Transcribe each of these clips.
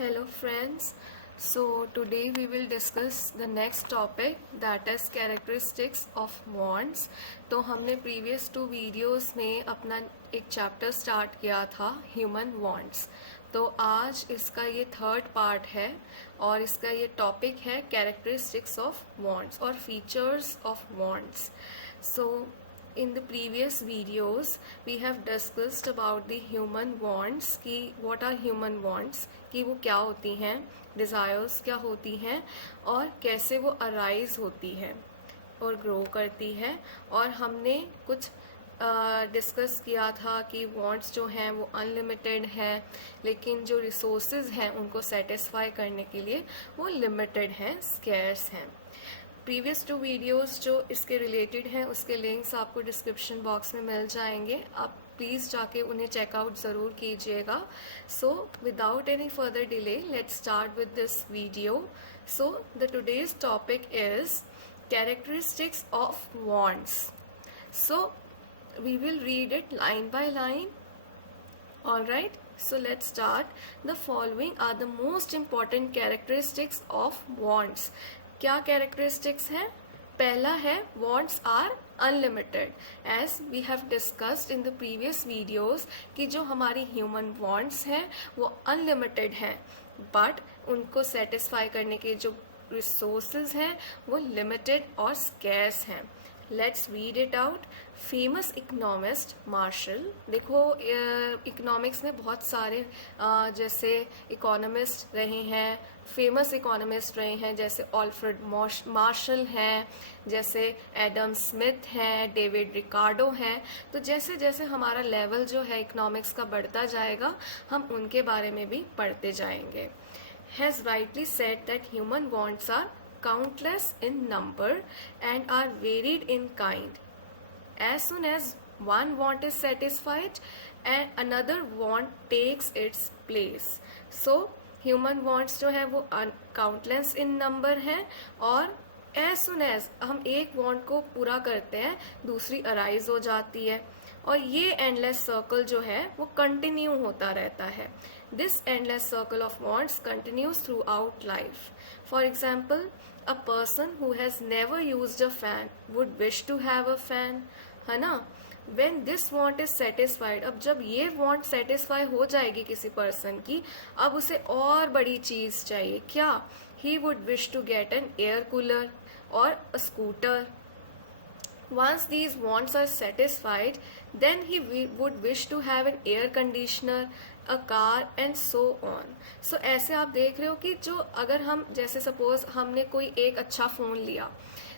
Hello friends, so today we will discuss the next topic that is characteristics of wants. तो हमने previous 2 videos में अपना एक chapter start किया था human wants. तो आज इसका ये थर्ड पार्ट है और इसका ये टॉपिक है characteristics of wants और features of wants. So in the previous videos we have discussed about the human wants कि what are human wants कि वो क्या होती हैं, desires क्या होती हैं और कैसे वो arise होती है और grow करती है। और हमने कुछ डिस्कस किया था कि वांट्स जो हैं वो अनलिमिटेड हैं, लेकिन जो रिसोर्सेज हैं उनको सेटिस्फाई करने के लिए वो लिमिटेड हैं, स्केर्स हैं। प्रीवियस 2 वीडियोस जो इसके रिलेटेड हैं उसके लिंक्स आपको डिस्क्रिप्शन बॉक्स में मिल जाएंगे, आप प्लीज़ जाके उन्हें चेकआउट ज़रूर कीजिएगा। So without any further delay let's start with this video. So the today's topic is characteristics of wants. So we will read it line by line. Alright, so let's start. The following are the most important characteristics of wants. क्या characteristics है? पहला है wants are unlimited. As we have discussed in the previous videos कि जो हमारी human wants हैं वो unlimited हैं, but उनको satisfy करने के जो resources हैं वो limited और scarce हैं। Let's read it out. Famous economist Marshall, देखो इकोनॉमिक्स में बहुत सारे जैसे इकोनॉमिस्ट रहे हैं, फेमस इकोनॉमिस्ट रहे हैं, जैसे ऑल्फ्रेड मार्शल हैं, जैसे एडम स्मिथ हैं, डेविड रिकार्डो हैं। तो जैसे जैसे हमारा लेवल जो है इकोनॉमिक्स का बढ़ता जाएगा हम उनके बारे में भी पढ़ते जाएंगे। Has rightly said that human wants are countless in number and are varied in kind. As soon as one want is satisfied and another want takes its place. So human wants जो है वो countless in number है और as soon as हम एक want को पूरा करते हैं दूसरी arise हो जाती है और ये endless circle जो है वो continue होता रहता है। This endless circle of wants continues throughout life. For example, a person who has never used a fan would wish to have a fan, है ना? When this want is satisfied, अब जब ये want satisfy हो जाएगी किसी person की, अब उसे और बड़ी चीज़ चाहिए। क्या? He would wish to get an air cooler or a scooter. Once these wants are satisfied, then he would wish to have an air conditioner, a car and so on. So ऐसे आप देख रहे हो कि जो अगर हम जैसे सपोज हमने कोई एक अच्छा फ़ोन लिया,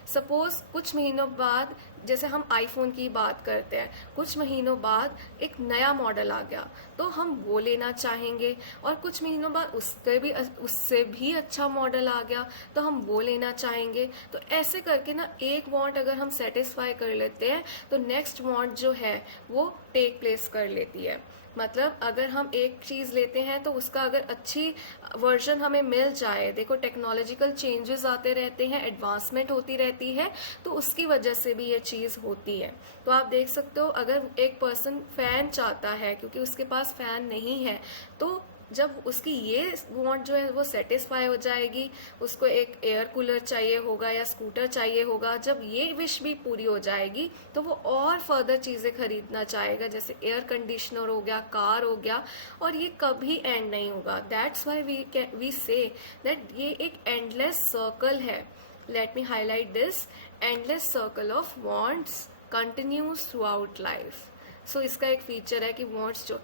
सपोज कुछ महीनों बाद जैसे हम आईफोन की बात करते हैं, कुछ महीनों बाद एक नया मॉडल आ गया तो हम वो लेना चाहेंगे और कुछ महीनों बाद उससे भी अच्छा मॉडल आ गया तो हम वो लेना चाहेंगे। तो ऐसे करके ना एक वांट अगर हम सेटिस्फाई कर लेते हैं तो नेक्स्ट वांट जो है वो टेक प्लेस कर लेती है। मतलब अगर हम एक चीज़ लेते हैं तो उसका अगर अच्छी वर्जन हमें मिल जाए, देखो टेक्नोलॉजिकल चेंजेस आते रहते हैं, एडवांसमेंट होती रहती है, तो उसकी वजह से भी ये चीज़ होती है। तो आप देख सकते हो अगर एक पर्सन फ़ैन चाहता है क्योंकि उसके पास फ़ैन नहीं है, तो जब उसकी ये वांट जो है वो सेटिस्फाई हो जाएगी, उसको एक एयर कूलर चाहिए होगा या स्कूटर चाहिए होगा, जब ये विश भी पूरी हो जाएगी तो वो और फर्दर चीज़ें खरीदना चाहेगा, जैसे एयर कंडीशनर हो गया, कार हो गया, और ये कभी एंड नहीं होगा। That's why we say that ये एक एंडलेस सर्कल है। Let me highlight this, endless circle of wants continues throughout life. So इसका एक फीचर है कि वांट्स जो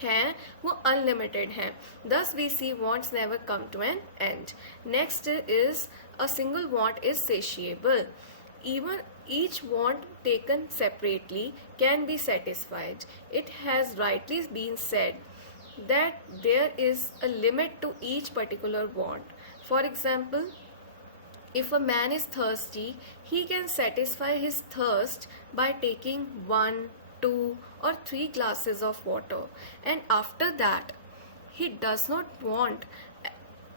हैं वो अनलिमिटेड हैं। Thus we see wants never come to an end. Next is a single want is satiable. Even each want taken separately can be satisfied. It has rightly been said that there is a limit to each particular want. For example, if a man is thirsty, he can satisfy his thirst by taking 1, 2 or 3 glasses of water, and after that he does not want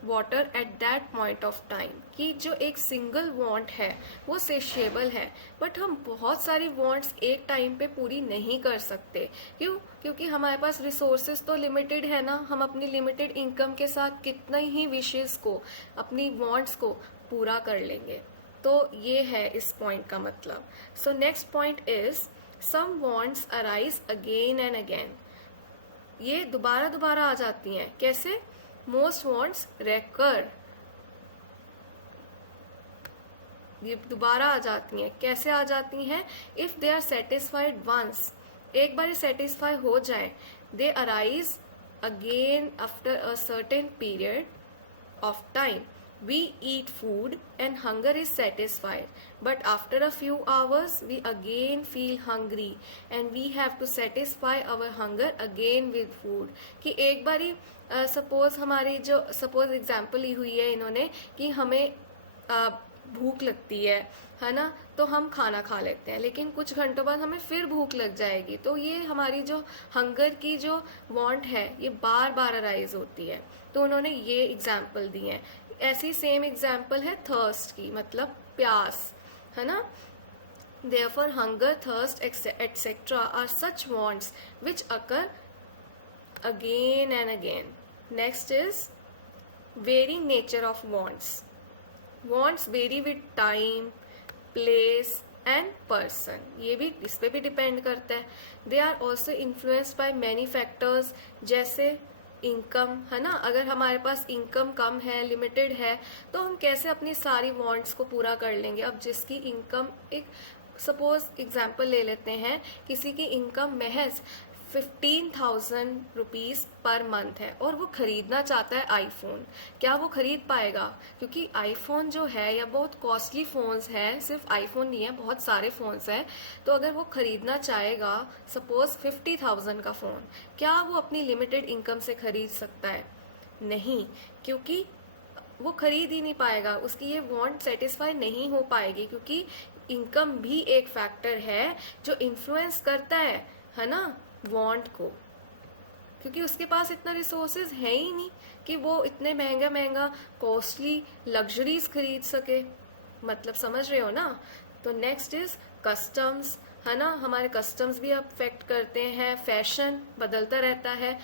water at that point of time, कि जो एक single want है वो सेशिएबल है, but हम बहुत सारी wants एक टाइम पे पूरी नहीं कर सकते। क्यों? क्योंकि हमारे पास रिसोर्सेज तो लिमिटेड है ना, हम अपनी लिमिटेड इनकम के साथ कितना ही विशेष को, अपनी वांट्स को पूरा कर लेंगे। तो ये है इस पॉइंट का मतलब। So next point is some wants arise again and again, ये दोबारा दोबारा आ जाती हैं। कैसे? मोस्ट वांट्स रेकर, ये दोबारा आ जाती हैं। कैसे आ जाती हैं? If they are satisfied once, एक बार सेटिस्फाई हो जाए, they arise again after a certain period of time. We eat food and hunger is satisfied, but after a few hours we again feel hungry and we have to satisfy our hunger again with food. कि एक बारी suppose हमारी जो suppose example ली हुई है इन्होंने कि हमें भूख लगती है ना, तो हम खाना खा लेते हैं, लेकिन कुछ घंटों बाद हमें फिर भूख लग जाएगी। तो ये हमारी जो हंगर की जो वांट है ये बार बार अराइज होती है। तो उन्होंने ये एग्जाम्पल दी है। ऐसी सेम एग्जाम्पल है थर्स्ट की, मतलब प्यास, है ना। Therefore hunger, thirst, etc. are such wants which occur again and again. Next is varying nature of wants. Wants vary with time, place and person. ये भी इस पे भी डिपेंड करता है। They are also influenced by many factors, जैसे income, है ना। अगर हमारे पास इनकम कम है, लिमिटेड है, तो हम कैसे अपनी सारी वांट्स को पूरा कर लेंगे। अब जिसकी इनकम, एक सपोज एग्जाम्पल ले लेते हैं, किसी की इनकम महज 15,000 रुपीज़ पर मंथ है और वो खरीदना चाहता है आईफोन, क्या वो खरीद पाएगा? क्योंकि आईफोन जो है या बहुत कॉस्टली फ़ोन्स हैं, सिर्फ आईफोन नहीं है, बहुत सारे फ़ोन्स हैं। तो अगर वो खरीदना चाहेगा सपोज 50,000 का फ़ोन, क्या वो अपनी लिमिटेड इनकम से खरीद सकता है? नहीं, क्योंकि वो खरीद ही नहीं पाएगा, उसकी ये वांट सेटिस्फाई नहीं हो पाएगी, क्योंकि इनकम भी एक फैक्टर है जो इन्फ्लुएंस करता है ना, वांट को। क्योंकि उसके पास इतना रिसोर्सेज है ही नहीं कि वो इतने महंगा महंगा कॉस्टली लग्जरीज खरीद सके। मतलब समझ रहे हो ना। तो नेक्स्ट इज कस्टम्स, है ना। हमारे कस्टम्स भी अफेक्ट करते हैं, फैशन बदलता रहता है,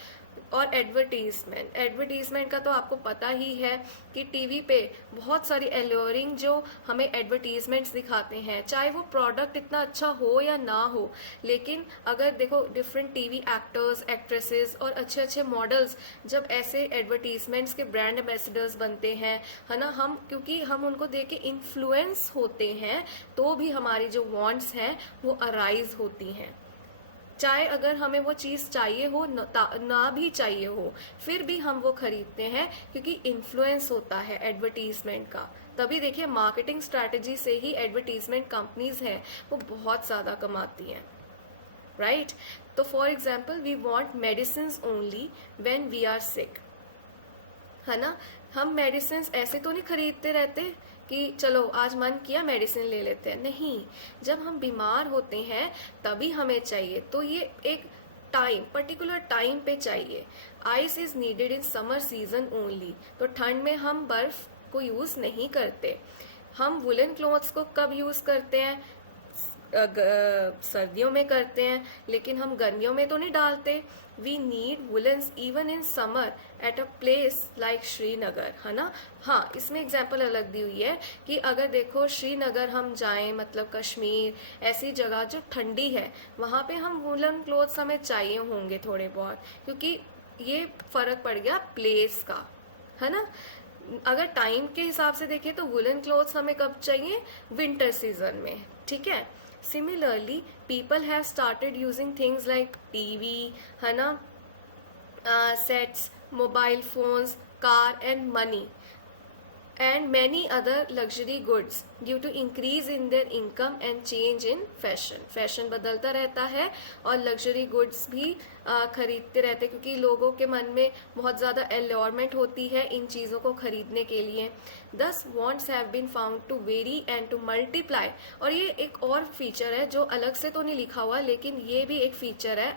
और एडवर्टीजमेंट। एडवर्टीजमेंट का तो आपको पता ही है कि टीवी पे बहुत सारी एल्योरिंग जो हमें एडवर्टीजमेंट्स दिखाते हैं, चाहे वो प्रोडक्ट इतना अच्छा हो या ना हो, लेकिन अगर देखो डिफरेंट टीवी एक्टर्स, एक्ट्रेसेस और अच्छे अच्छे मॉडल्स जब ऐसे एडवर्टीजमेंट्स के ब्रांड एम्बेसडर्स बनते हैं, है ना, हम क्योंकि हम उनको देख के इन्फ्लुएंस होते हैं, तो भी हमारी जो वांट्स हैं वो अराइज होती हैं। चाहे अगर हमें वो चीज़ चाहिए हो ना भी चाहिए हो, फिर भी हम वो खरीदते हैं, क्योंकि इन्फ्लुएंस होता है एडवर्टीजमेंट का। तभी देखिए मार्केटिंग स्ट्रैटेजी से ही एडवर्टीजमेंट कंपनीज हैं वो बहुत ज़्यादा कमाती हैं, राइट। तो for example we want medicine only when we are sick, है ना। हम मेडिसिन ऐसे तो नहीं खरीदते रहते कि चलो आज मन किया मेडिसिन ले लेते हैं, नहीं, जब हम बीमार होते हैं तभी हमें चाहिए। तो ये एक टाइम, पर्टिकुलर टाइम पे चाहिए। Ice is needed in summer season only, तो ठंड में हम बर्फ को यूज नहीं करते। हम वुलन क्लॉथ्स को कब यूज करते हैं? सर्दियों में करते हैं, लेकिन हम गर्मियों में तो नहीं डालते। We need woollens even in summer at a place like Srinagar, है ना। हाँ, इसमें एग्जाम्पल अलग दी हुई है कि अगर देखो श्रीनगर हम जाएं, मतलब कश्मीर, ऐसी जगह जो ठंडी है, वहाँ पे हम वुलन क्लोथ्स हमें चाहिए होंगे थोड़े बहुत, क्योंकि ये फर्क पड़ गया प्लेस का, है ना। अगर टाइम के हिसाब से देखें तो वुलन क्लोथ्स हमें कब चाहिए? विंटर सीजन में, ठीक है। Similarly, people have started using things like TV, है ना, sets, mobile phones, car and money and many other luxury goods due to increase in their income and change in fashion. Fashion बदलता रहता है और luxury goods भी खरीदते रहते हैं, क्योंकि लोगों के मन में बहुत ज़्यादा एल्योरमेंट होती है इन चीज़ों को खरीदने के लिए। Thus wants have been found to vary and to multiply. और ये एक और फीचर है जो अलग से तो नहीं लिखा हुआ, लेकिन ये भी एक फीचर है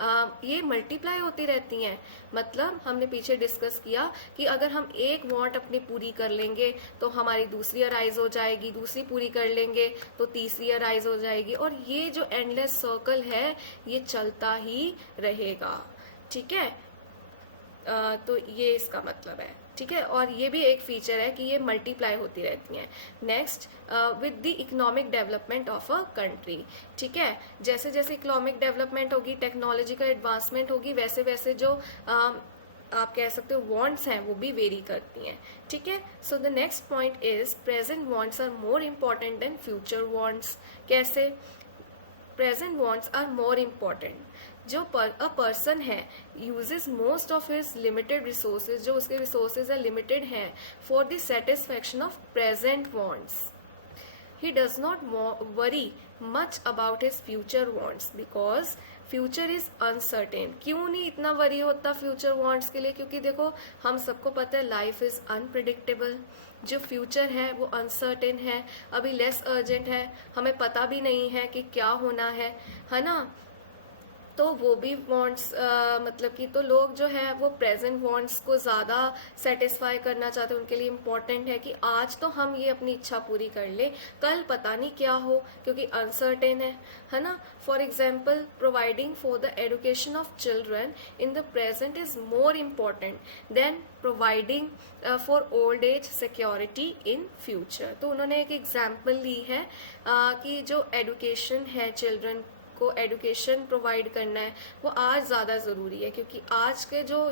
ये मल्टीप्लाई होती रहती हैं। मतलब हमने पीछे डिस्कस किया कि अगर हम एक वांट अपनी पूरी कर लेंगे तो हमारी दूसरी अराइज हो जाएगी, दूसरी पूरी कर लेंगे तो तीसरी अराइज हो जाएगी, और ये जो एंडलेस सर्कल है ये चलता ही रहेगा। ठीक है, तो ये इसका मतलब है। ठीक है, और ये भी एक फीचर है कि ये मल्टीप्लाई होती रहती हैं। Next, with the economic development of a country. ठीक है, जैसे जैसे इकोनॉमिक डेवलपमेंट होगी, टेक्नोलॉजिकल एडवांसमेंट होगी, वैसे वैसे जो आप कह सकते हो वांट्स हैं वो भी वेरी करती हैं। ठीक है, so the next point is present wants are more important than future wants. कैसे? Present wants are more important. जो अ पर्सन है uses most of his limited resources, जो उसके रिसोर्सेज है लिमिटेड हैं, for the satisfaction of present wants. He does not worry much about his future wants because future is uncertain। क्यों नहीं इतना worry होता फ्यूचर वांट्स के लिए? क्योंकि देखो हम सबको पता है लाइफ इज अनप्रिडिक्टेबल। जो फ्यूचर है वो अनसर्टेन है, अभी लेस अर्जेंट है, हमें पता भी नहीं है कि क्या होना है ना। तो वो भी वांट्स मतलब कि तो लोग जो है वो प्रेजेंट वांट्स को ज़्यादा सेटिस्फाई करना चाहते हैं। उनके लिए इम्पोर्टेंट है कि आज तो हम ये अपनी इच्छा पूरी कर लें, कल पता नहीं क्या हो, क्योंकि अनसर्टेन है ना। For example, providing for the education of children in the present is more important then providing for old age security in future. तो उन्होंने एक एग्जाम्पल ली है कि जो एजुकेशन है, चिल्ड्रन को एजुकेशन प्रोवाइड करना है, वो आज ज़्यादा ज़रूरी है, क्योंकि आज के जो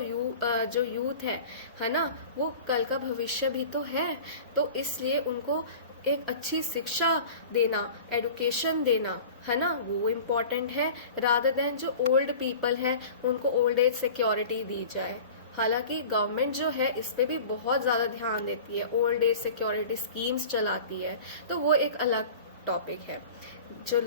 यूथ है ना, वो कल का भविष्य भी तो है। तो इसलिए उनको एक अच्छी शिक्षा देना, एजुकेशन देना, है ना, वो इम्पॉर्टेंट है, रादर देन जो ओल्ड पीपल हैं उनको ओल्ड एज सिक्योरिटी दी जाए। हालांकि गवर्नमेंट जो है इस पे भी बहुत ज़्यादा ध्यान देती है, ओल्ड एज सिक्योरिटी स्कीम्स चलाती है, तो वो एक अलग टॉपिक है। जो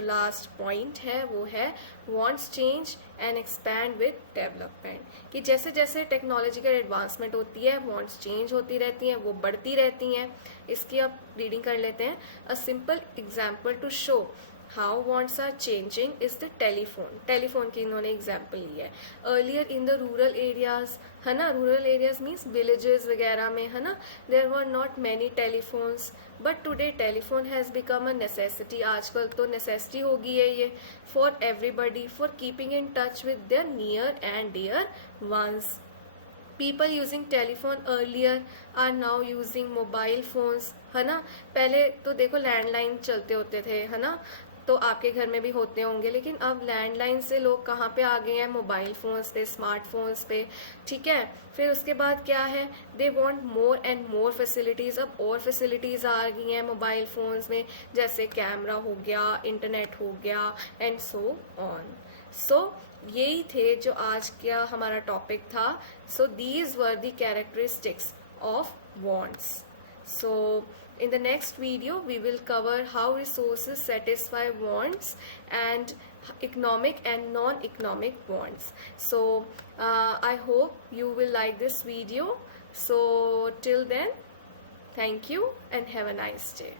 लास्ट पॉइंट है वो है wants change and expand with development. कि जैसे जैसे टेक्नोलॉजिकल एडवांसमेंट होती है वांट्स चेंज होती रहती हैं, वो बढ़ती रहती हैं। इसकी आप रीडिंग कर लेते हैं। A simple example to show how wants are changing is the telephone. Telephone की इन्होंने एग्जाम्पल ली है। Earlier in the rural areas, है ना, रूरल एरियाज मीन्स विलेजेस वगैरह में, है ना, there were not many telephones, but today telephone has become a necessity. आजकल तो नेसेसिटी हो गई है ये for everybody, for keeping in touch with their near and dear ones. People using telephone earlier are now using mobile phones, है ना। पहले तो देखो लैंडलाइन चलते होते थे, है ना, तो आपके घर में भी होते होंगे, लेकिन अब लैंडलाइन से लोग कहाँ पे आ गए हैं? मोबाइल फोन्स पे, स्मार्टफोन्स पे। ठीक है, फिर उसके बाद क्या है? They want more and more facilities. अब और फैसिलिटीज़ आ गई हैं मोबाइल फोन्स में, जैसे कैमरा हो गया, इंटरनेट हो गया एंड सो ऑन। सो यही थे जो आज का हमारा टॉपिक था। So these were the characteristics of wants. So in the next video we will cover how resources satisfy wants and economic and non-economic wants. So I hope you will like this video. So till then, thank you and have a nice day.